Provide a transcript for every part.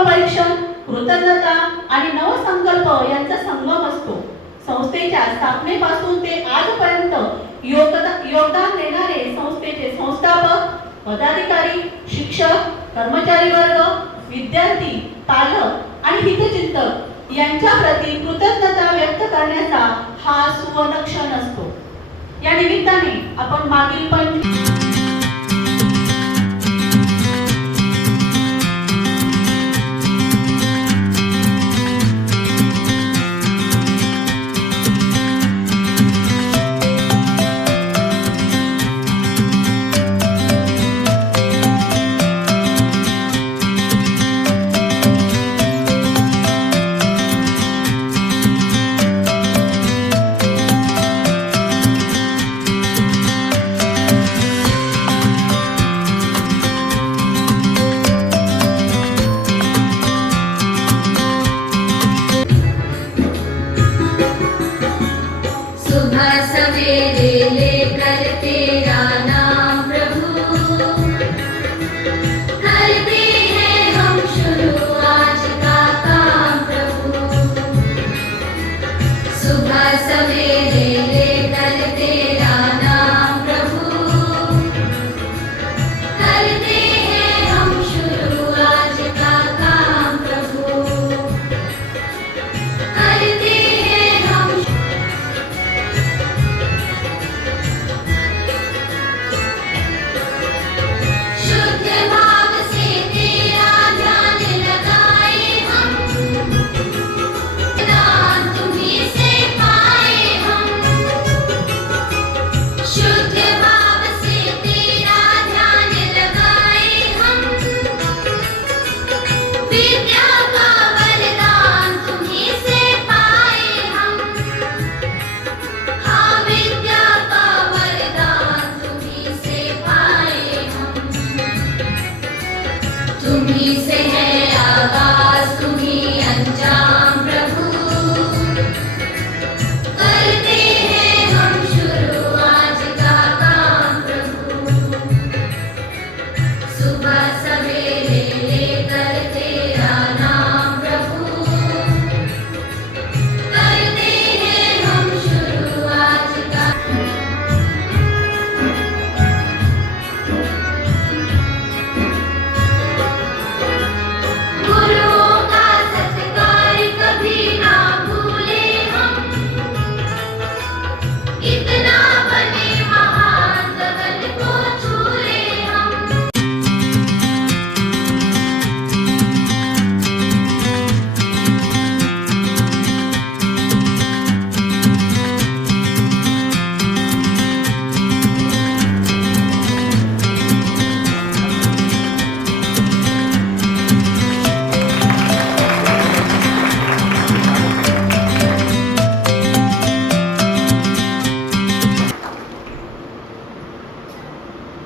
आत्मपरीक्षण, कृतज्ञता आणि नवसंकल्प यांचा संगम असतो. संस्थेच्या स्थापनेपासून ते आजपर्यंत योगदान देणारे संस्थेचे संस्थापक, पदाधिकारी, शिक्षक, कर्मचारी वर्ग, विद्यार्थी, पालक आणि हितचिंतक यांच्या प्रती कृतज्ञता व्यक्त करण्याचा हा सुवर्ण क्षण असतो. या निमित्ताने आपण मागील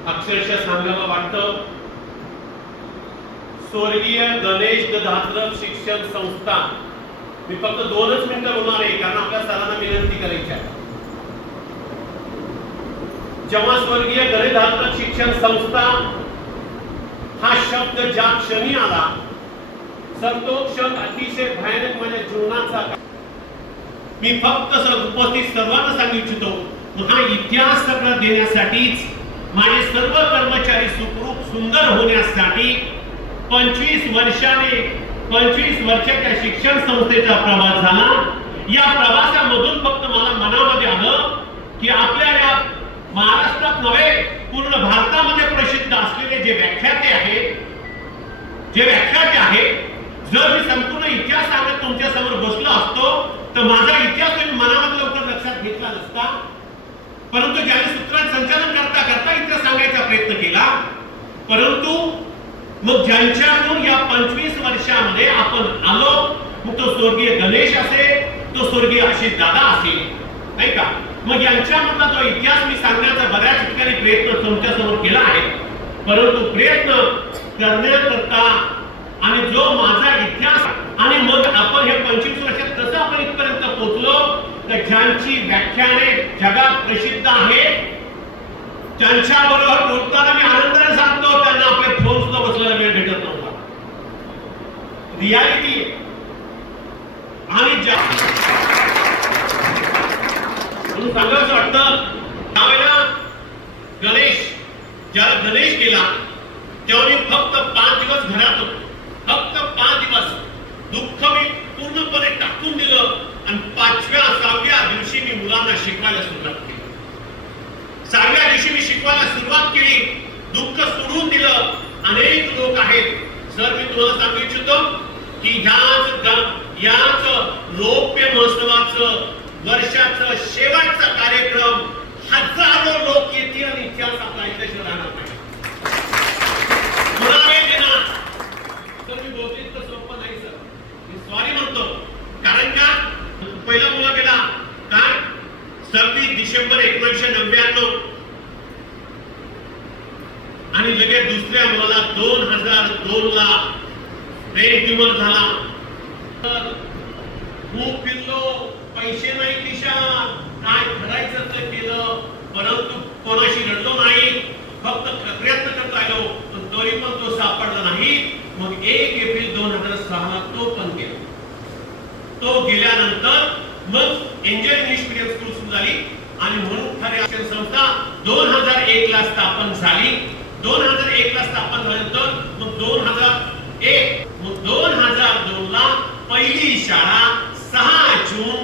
अक्षरशः सांगावं वाटतं, स्वर्गीय गणेश दधात्रम शिक्षण संस्था. मी फक्त 2च मिनिटं बोलणार आहे कारण आपल्या सरांना विनंती करायची आहे. जेव्हा स्वर्गीय गणेश दधात्रम शिक्षण संस्था हा शब्द ज्या क्षणी आला, सर तो क्षण अतिशय भयानक माझ्या जीवनाचा. मी फक्त उपस्थित सर्वांना सांगू इच्छितो, हा इतिहास सगळं देण्यासाठीच माझे सर्व कर्मचारी सुखरूप सुंदर होण्यासाठी 25 वर्षाच्या शिक्षण संस्थेचा प्रवास झाला. या प्रवासामधून फक्त मला मनामध्ये आलं की आपल्या या महाराष्ट्रात नव्हे पूर्ण भारतामध्ये प्रसिद्ध असलेले जे व्याख्याते आहेत, जर मी संपूर्ण इतिहास सांगत तुमच्या समोर बसलो असतो तर माझा इतिहास तुम्ही मनामध्ये लवकर लक्षात घेतला नसता. परंतु ज्याने सूत्रात संचालन करता करता इतिहास सांगायचा प्रयत्न केला, परंतु मग ज्यांच्याकडून या 25 वर्षामध्ये आपण आलो, मग तो स्वर्गीय गणेश असेल, तो स्वर्गीय आशिष दादा असेल, नाही का. मग यांच्यामधला जो इतिहास मी सांगण्याचा बऱ्याच ठिकाणी प्रयत्न तुमच्या समोर केला आहे, परंतु प्रयत्न करण्याकरता आणि जो माझा इतिहास आणि मग आपण हे 25 वर्षात कसं आपण इथपर्यंत पोहोचलो, तर ज्यांची व्याख्याने जगात प्रसिद्ध आहेत त्यांच्याबरोबर बोलताना मी आनंदाने सांगतो, त्यांना आपले फोन सुद्धा बसलेला वेळ भेटत नव्हता. रियालिटी आहे. आणि म्हणून सांगावंसं वाटतं, त्यावेळेला ज्याला गणेश केला तेव्हा मी फक्त 5 दिवस घरात होतो. फक्त 5 दिवस दुःख मी पूर्णपणे टाकून दिलं आणि 5व्या 6व्या दिवशी मी मुलांना शिकवायला सुरुवात केली. 6व्या दिवशी मी शिकवायला सुरुवात केली, दुःख सोडून दिलं. अनेक लोक आहेत सर, मी तुम्हाला सांगू इच्छितो की याच रौप्य महोत्सवाचं वर्षाचं शेवटचा कार्यक्रम हजारो लोक येतील आणि इतिहास आपला ऐकल्याशिवाय राहणार नाही. पुरावे देणार तर मी बोलतो इतकं सोपं नाही सर, मी सॉरी म्हणतो. कारण का पहिला मुलगा गेला काय 26 डिसेंबर 1999 आणि लगेच दुसऱ्या मुलाला 2002 ला ब्रेन ट्यूमर झाला. खूप फिरलो, पैसे नाही खिशात, काय करायचं ते केलं, परंतु कोणाशी रडलो नाही, फक्त प्रयत्न करत राहिलो, पण तरी पण तो सापडला नाही. मग 1 एप्रिल 2006 तो पण गेला. तो गेल्यानंतर मग एंजल इंग्लिश मीडियम स्कूल सुरू झाली आणि म्हणून खरे शिक्षण संस्था 2001 ला स्थापन झाली. 2001 ला स्थापन झाल्यानंतर मग 2002 ला पहिली शाळा 6 जून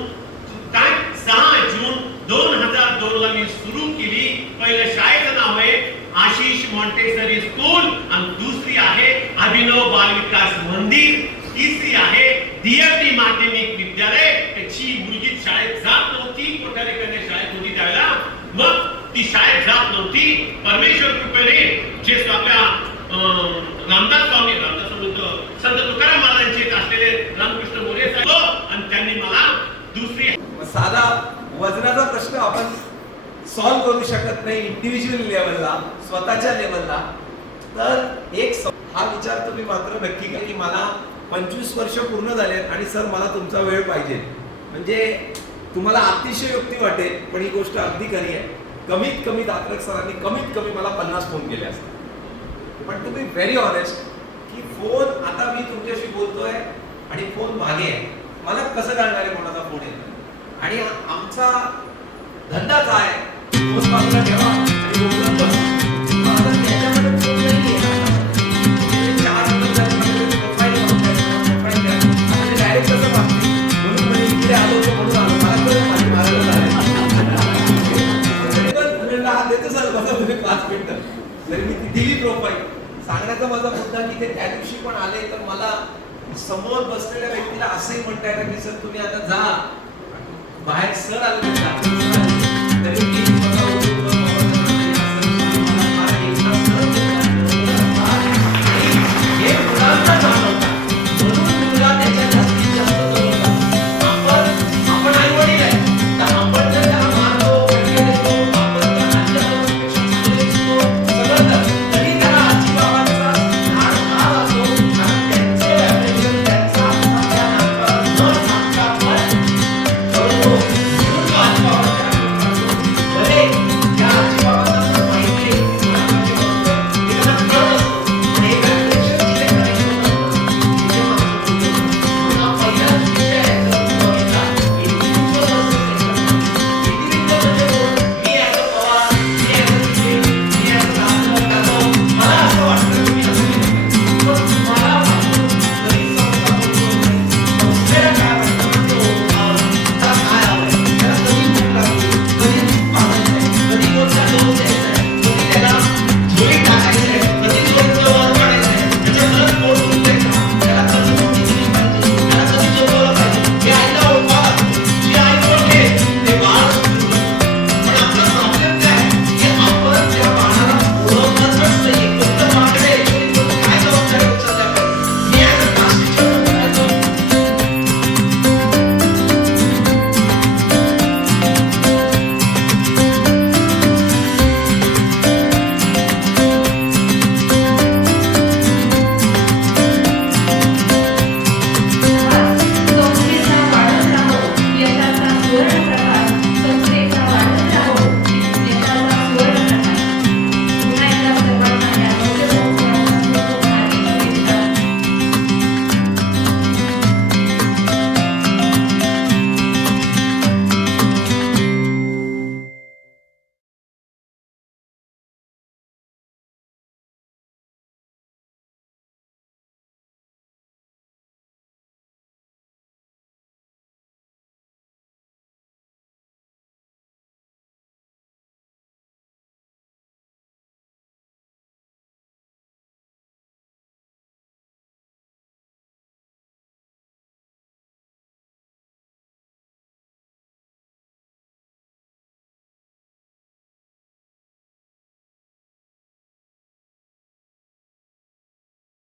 2002 ला मी सुरू केली. पहिल्या शाळेचं नाव आहे आशिष मॉन्टेसरी स्कूल आणि दुसरी आहे अभिनव बाल विकास मंदिर. तिसरी आहे डीएफडी माध्यमिक विद्यालय. त्याची मुलगी शाळेत जात नव्हती, कोठारी कन्या शाळेत होती त्यावेळेला. मग ती शाळेत जात नव्हती. परमेश्वर कृपेने जे आपल्या रामदास स्वामी संत तुकाराम महाराजांचे असलेले रामकृष्ण मोरे साहेब आणि त्यांनी मला दुसरी साधा वजनाचा प्रश्न आपण सॉल्व्ह करू शकत नाही इंडिव्हिज्युअल लेवलला, स्वतःच्या लेवलला. तर एक हा विचार तुम्ही मात्र नक्की करा की मला 25 वर्ष पूर्ण झालेत आणि सर मला तुमचा वेळ पाहिजे. म्हणजे तुम्हाला अतिशयोक्ती वाटेल पण ही गोष्ट अगदी खरी आहे. कमीत कमी दात्रक सरांनी कमीत कमी मला 50 फोन केले असतात. पण तुम्ही व्हेरी ऑनेस्ट की फोन आता मी तुमच्याशी बोलतोय आणि फोन मागे आहे, मला कसं कळणार आहे कोणाचा फोन येतो. आणि आमचा धंदा काय आहे, फोन बाजूला ठेवा आणि बोलत बसा. आता त्याच्यामध्ये फोन नाही आहे. 4 नंबर प्रोफाईल म्हणजे डायरेक्ट कसं मागते म्हणून म्हणजे इकडे आलो होतो म्हणून आलो. मला कळलं माझी महाराज हा देतो सर बघा तुम्ही 5 मिनिटं तरी मी ती दिली प्रोफाईल. सांगण्याचा माझा मुद्दा की ते त्या दिवशी पण आले तर मला समोर बसलेल्या व्यक्तीला असंही म्हणता येतं की सर तुम्ही आता जा, बाहेर सर आले तरी